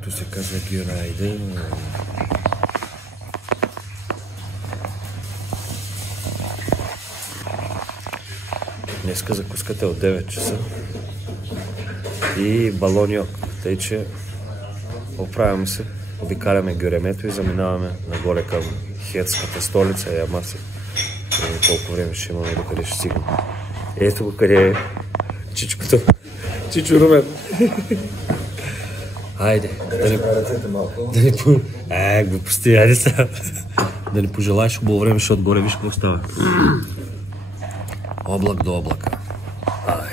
както се казва Гюрайда. Днеска закуската е от 9 часа и балоньок, тъй че оправяме се, обикаляме Гюремето и заминаваме нагоре към хетската столица Ямаси. Колко време ще имаме, докъде ще стигнем. Ето го къде е чичкото. Чичо Румен. Айде, глупости, айде сега. Да ни пожелаеш хубаво време, защото отгоре виж какво става. Облак до облака. Айде.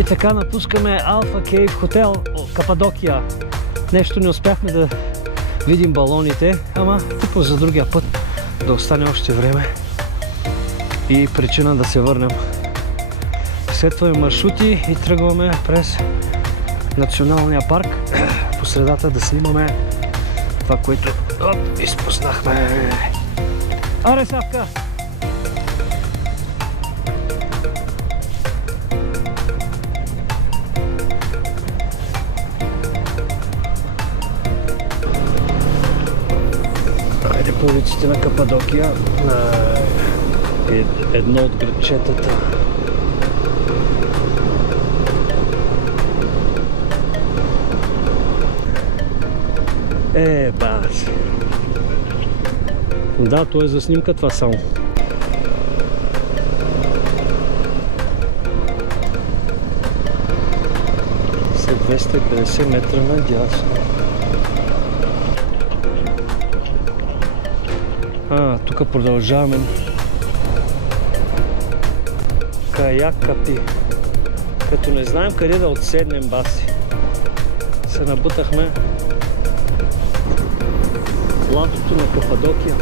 И така напускаме Алфа Кейв хотел Кападокия. Нещо не успяхме да видим балоните, ама типо за другия път да остане още време и причина да се върнем. Сетваме маршрути и тръгваме през националния парк. По средата да снимаме това, което изпуснахме. Аре, Савка! По улиците на Кападокия, на едно от градчетата. Бас. Да, то е за снимка това само. След 250 метра надясно. Тук продължаваме. Каяк капи. Като не знаем къде да отседнем, баси. Се набутахме платото на Кападокия.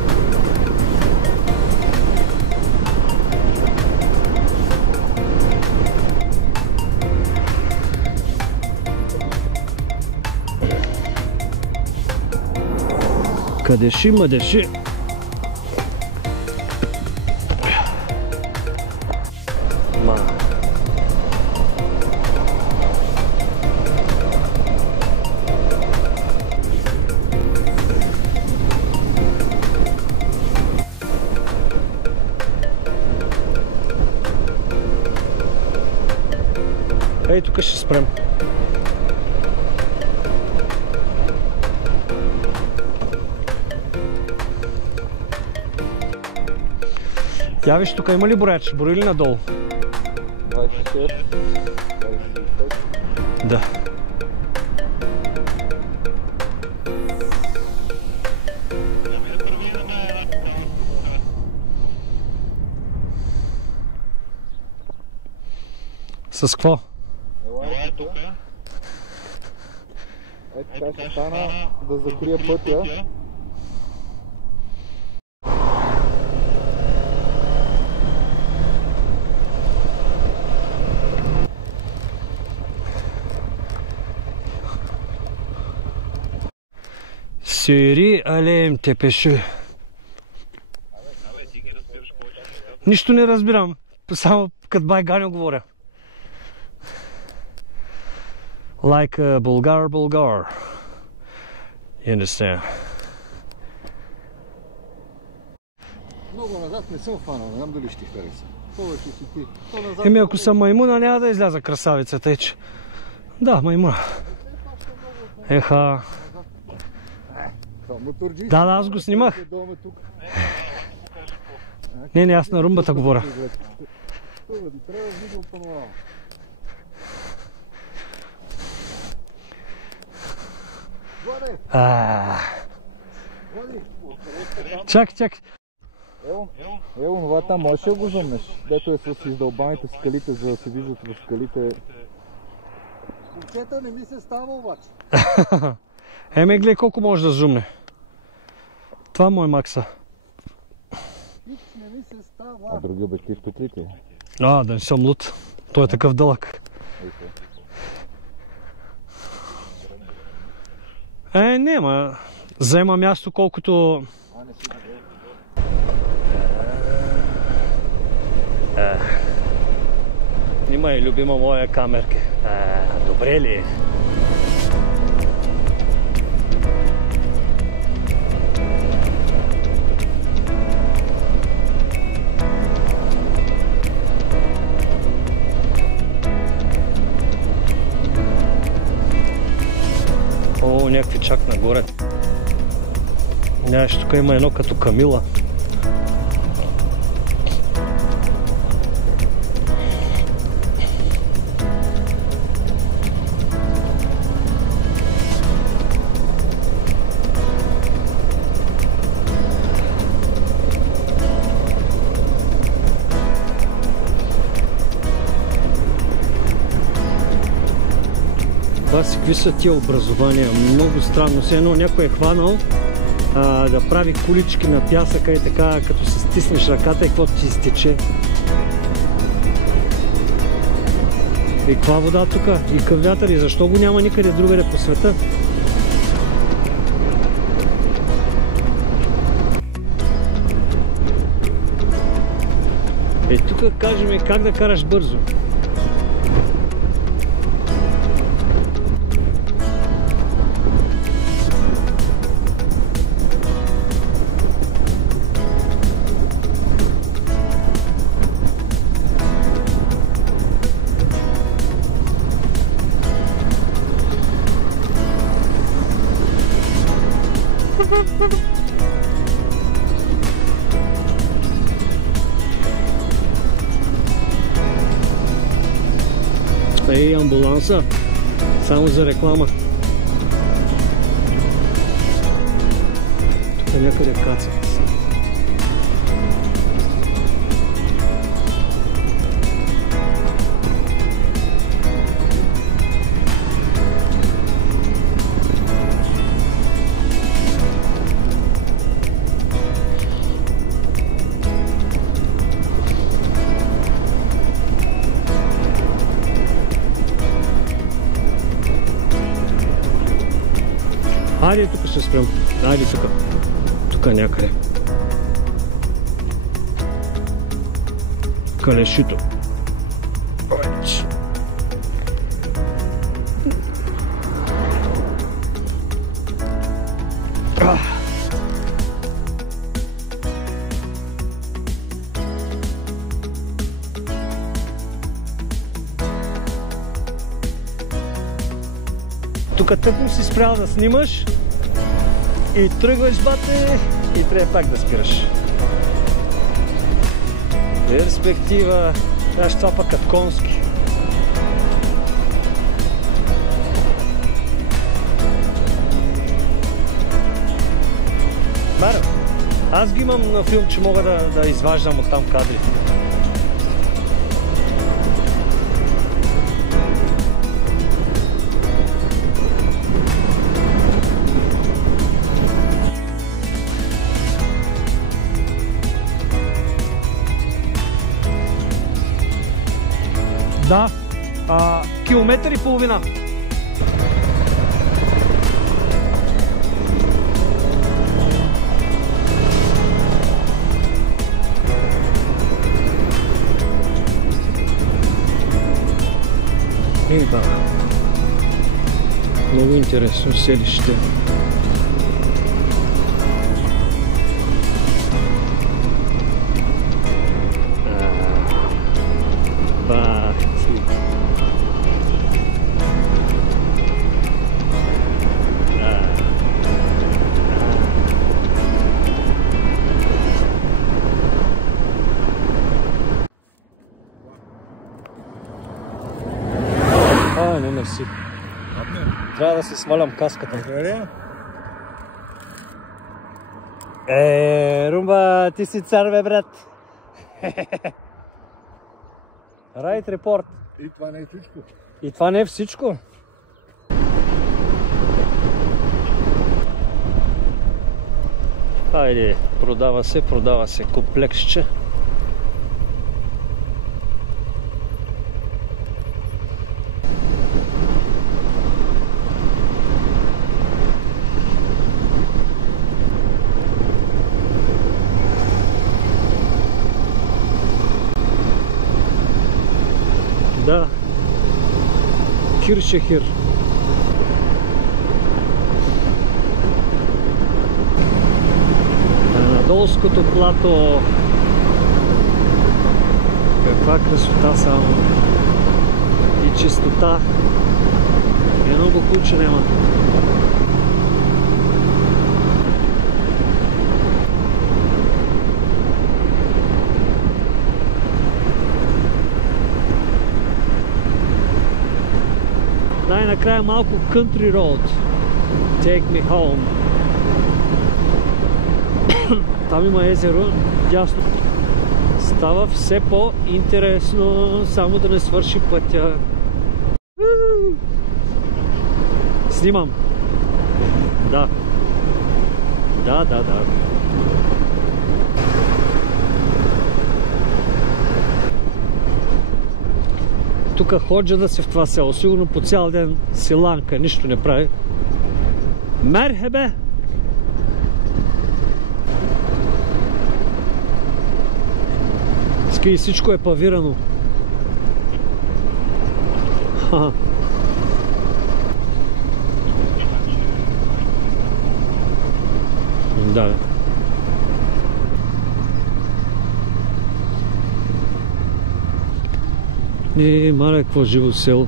Къдеши, мъдеши. Ей, тук ще спрем. Я виж, тук има ли брояч? Брои ли надолу? 26, 25. Да. С какво? Ела тук. Ето сега ще стана да закрия пътя. Сири алеем тепеши. Нищо не разбирам. Само като бай Ганьо говоря. Like a Bulgar. You understand? Много назад не съм хванал, не знам дали ще ти хареса. Повече си ти. Еми ако съм маймуна, няма да изляза красавицата, ече. Да, маймуна. Еха. Да, аз го снимах. Не, аз на румбата говоря. Чак. Ево Това там можеш да го зумнеш, дето е с издълбаните скалите, за да се виждат в скалите. Момчета, не ми се става обаче. Еме, гледай колко може да зумне. Това му е макса. Не ми се става. А други обектив тук ли ти е? Да не съм луд. Той е такъв дълъг. Не, ма заема място колкото... Има и любима моя камерка. Добре ли е? Някакви чак нагоре. Тук има едно като камила. Какви са тия образования? Много странно. Все едно някой е хванал да прави кулички на пясъка и така, като се стиснеш ръката и каквото ти изтече. И каква вода тук? И къв вятър? И защо го няма никъде другаде по света? Тук кажем как да караш бързо. Амбуланса, само за реклама. Тук някъде кацат. Айде тук ще спрем. Айде тук. Тук някъде. Калешито. Тук тъкмо си спрял да снимаш и тръгваш, бате, и трябва пак да спираш. Перспектива. Знаеш, това пък като конски. Маре, аз ги имам на филм, че мога да изваждам оттам кадри. Да, километър и половина. Еба, много интересно селище. Не, мерси. Трябва да си свалям каската. Румба, ти си цар, бе, брат. Райд репорт. И това не е всичко. И това не е всичко. Хайде, продава се комплексче. Да. Киршехир. Долското плато. Каква красота само. И чистота. Едно бокуче няма. Най-накрая малко country road. Take me home. Там има езеро, дясно. Става все по-интересно, само да не свърши пътя. Снимам. Да. Да. Тук ходжа да се в това село. Сигурно по цял ден силанка, нищо не прави. Мерхебе! И всичко е павирано. Да. Маля, какво живо село.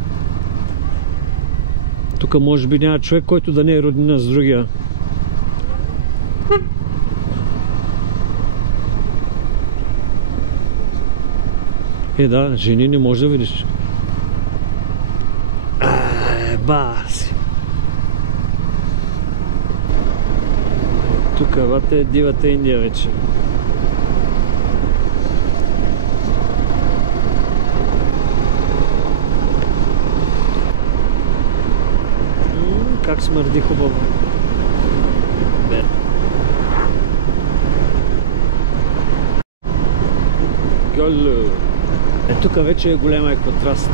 Тук може би няма човек, който да не е роднина с другия. Да, жени не може да видиш. Баси. Тук е дивата Индия вече. Как смърди хубаво. Гълю. Тук вече е голема контраст.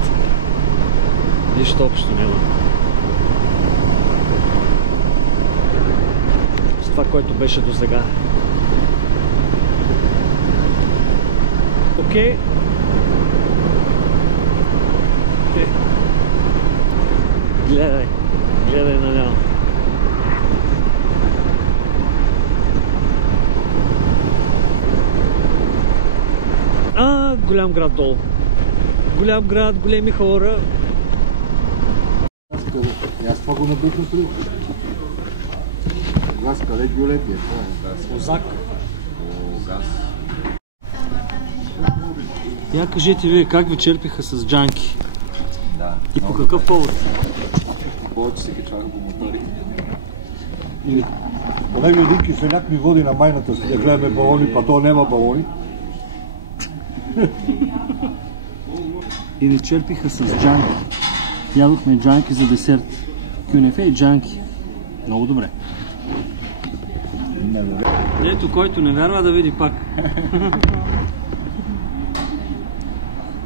Нищо общо няма. С това, което беше до сега. Окей. Гледай наляво. Голям град долу. Голям град, големи хора. Аз това го набухна при. Газ, къде Гюлетия? Озак. Газ. Я кажете вие, как ви черпиха с джанки? Да. И по какъв повод? Повече се качваха по мотори. Поне ми един киселяк ми води на майната си да гледаме балони, па то няма балони. И ни черпиха с джанки. Ядохме джанки за десерт. Кюнефе и джанки. Много добре. Ето, който не вярва да види пак.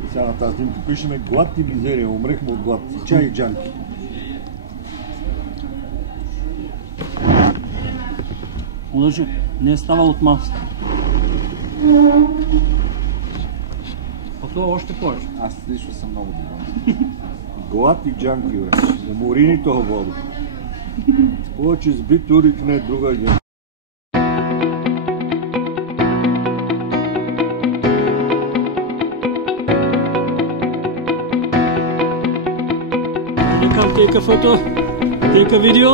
И сега на тази снимка пишеме глад и мизерия. Умрехме от глад. Чай и джанки. Лъжи, не е ставал от маста. Това още повече. Аз лично съм много доволен. Глад и джанки, бре. Умори ни toho вода. Повече сби турик, не друга ген. You can take a photo, take a video.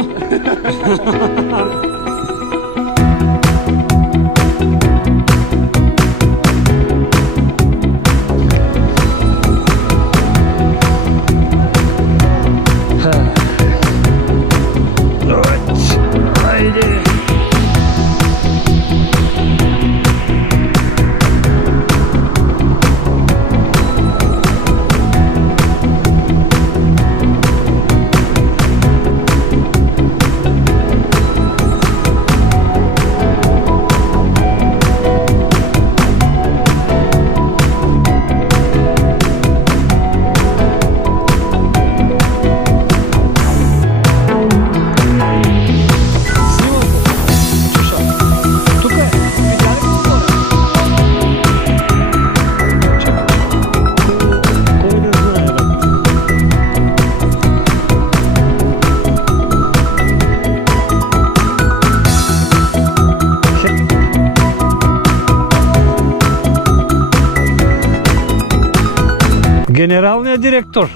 Генералният директор.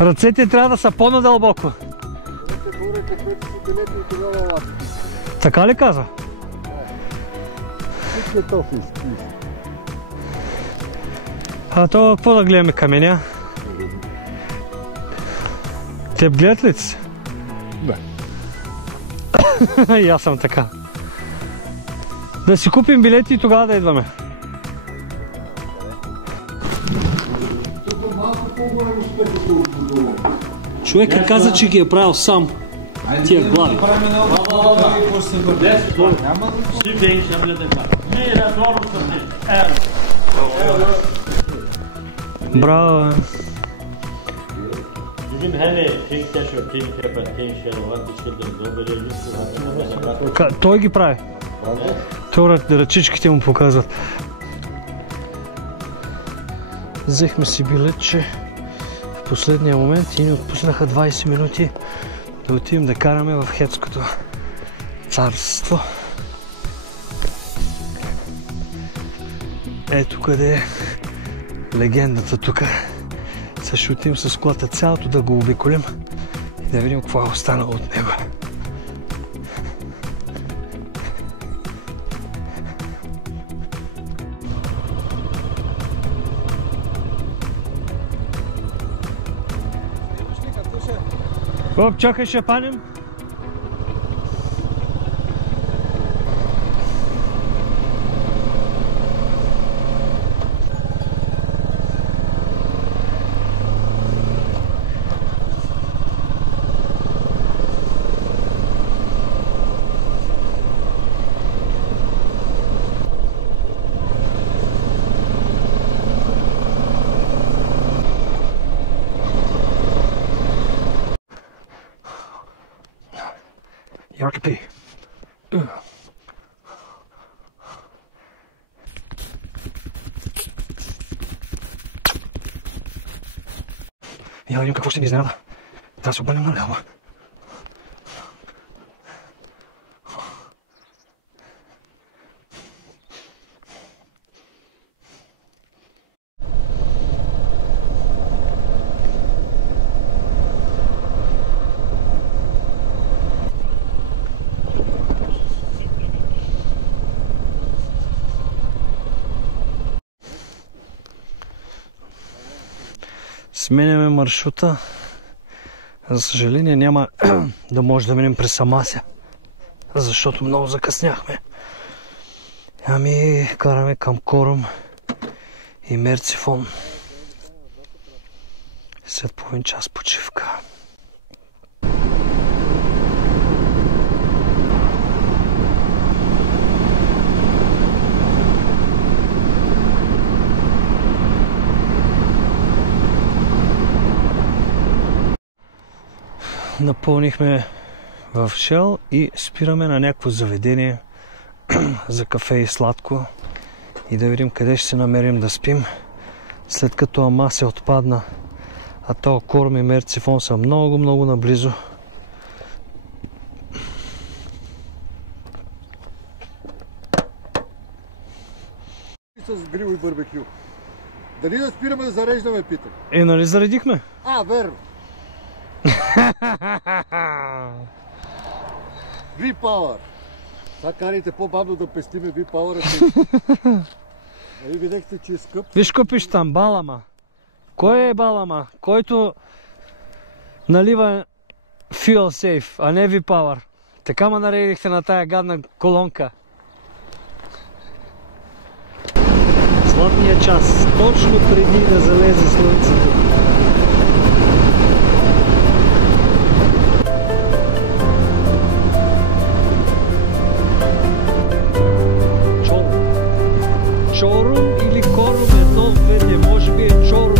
Ръцете трябва да са по-надълбоко. Така ли каза? А то какво да гледаме, каменя? Теб гледат ли си? Да. И аз съм така. Да си купим билети и тогава да идваме. Човекът каза, че ги е правил сам. Тия глави. Браво, той ги прави. Той ръчичките му показват. Взехме си билетче в последния момент и ни отпуснаха 20 минути да отидем да караме в Хетското царство. Ето къде е легендата тук. Сега ще отидем с колата цялото да го обиколим и да видим какво е останало от него. Оп, чакай, ще панем. Яркипи. Я видим какво ще ни изненада. Трябва да се обърнем наляво. Сменяме маршрута. За съжаление няма да може да минем през Амася, защото много закъсняхме. Ами караме към Корум и Мерцифон. След половин час почивка. Напълнихме в Шел и спираме на някакво заведение за кафе и сладко и да видим къде ще се намерим да спим, след като Амася отпадна, а то Корум и Мерцифон са много наблизо. С грил и барбекю. Дали да спираме да зареждаме, питам? Нали заредихме? Верно. V-Power. Сега карайте по-бавно да пестиме V-Power. Нали видяхте, че е скъп? Виж какво пише там, Балама. Кой е Балама? Който налива Fuel Safe, а не V-Power. Така ме наредихте на тая гадна колонка. Златния час, точно преди да залезе слънцето. Чорум или Корум, едно от двете, може би е Чорум.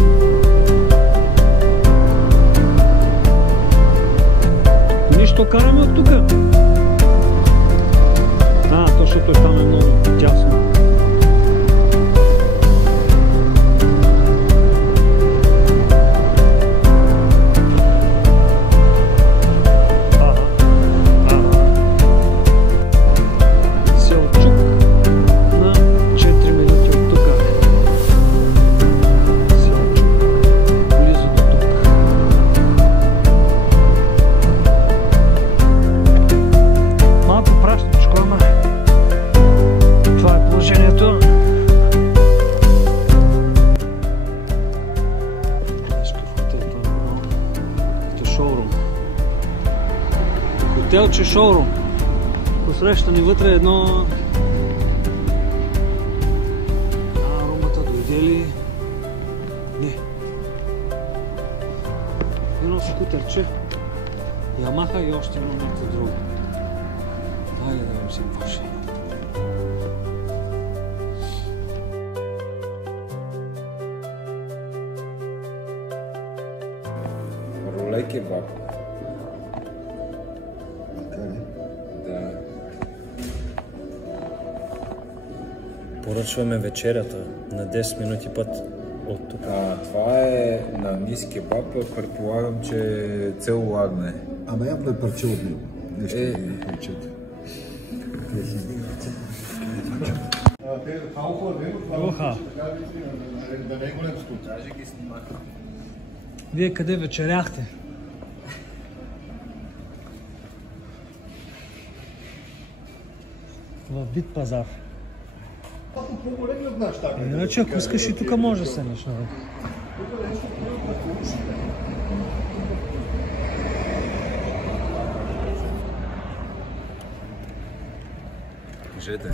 Нищо караме от тука. То защото там е много тясно. Селчук на 4 минути от тук. хотелче шоурум. Посреща ни вътре едно... Румбата дойде ли? Не. Едно скутерче. Ямаха и още едно някакво друго. Хайде да видим си какво ще. Руле кебаб. Да. Поръчваме вечерята на 10 минути път от тук. Това е на низ кебаб, предполагам, че е цел лагне. Ама явно е парче от него. Нещо е на парчета. Да не е голем студ. Даже ги снимах. Вие къде вечеряхте? В Вид пазар. По-големи от наш така. Иначе ако искаш и тук може да седнеш навън. Кажете.